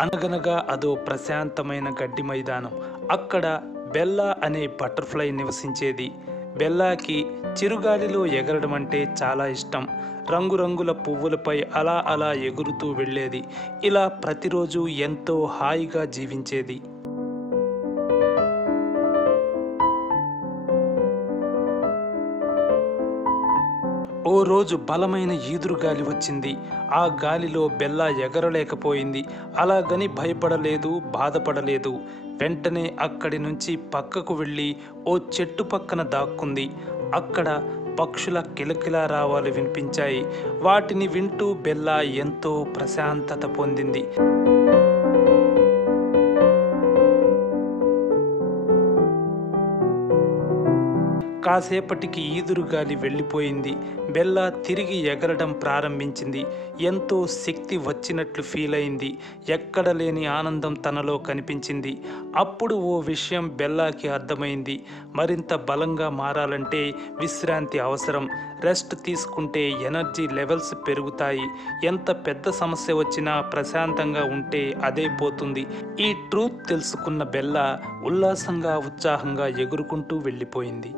అనగనగా అదో ప్రశాంతమైన గడ్డి మైదానం. అక్కడ బెల్లా అనే బటర్‌ఫ్లై నివసించేది. బెల్లాకి చిరుగాలిలో ఎగరడం అంటే చాలా ఇష్టం. రంగురంగుల పువ్వులపై అలా అలా ఎగురుతూ వెళ్ళేది. ఇలా ప్రతిరోజు ఎంతో హాయిగా జీవించేది. ఓ రోజు బలమైన ఈదురుగాలి వచ్చింది. ఆ గాలిలో బెల్లా ఎగరలేకపోయింది. అలాగని భయపడలేదు, బాధపడలేదు. వెంటనే అక్కడి నుంచి పక్కకు వెళ్ళి ఓ చెట్టు పక్కన దాక్కుంది. అక్కడ పక్షుల కిలకిలారావాలు వినిపించాయి. వాటిని వింటూ బెల్లా ఎంతో ప్రశాంతత పొందింది. కాసేపటికి ఈదురుగాలి వెళ్ళిపోయింది. బెల్లా తిరిగి ఎగరడం ప్రారంభించింది. ఎంతో శక్తి వచ్చినట్లు ఫీల్ అయింది. ఎక్కడ లేని ఆనందం తనలో కనిపించింది. అప్పుడు ఓ విషయం బెల్లాకి అర్థమైంది. మరింత బలంగా మారాలంటే విశ్రాంతి అవసరం. రెస్ట్ తీసుకుంటే ఎనర్జీ లెవెల్స్ పెరుగుతాయి. ఎంత పెద్ద సమస్య వచ్చినా ప్రశాంతంగా ఉంటే అదే పోతుంది. ఈ ట్రూత్ తెలుసుకున్న బెల్లా ఉల్లాసంగా, ఉత్సాహంగా ఎగురుకుంటూ వెళ్ళిపోయింది.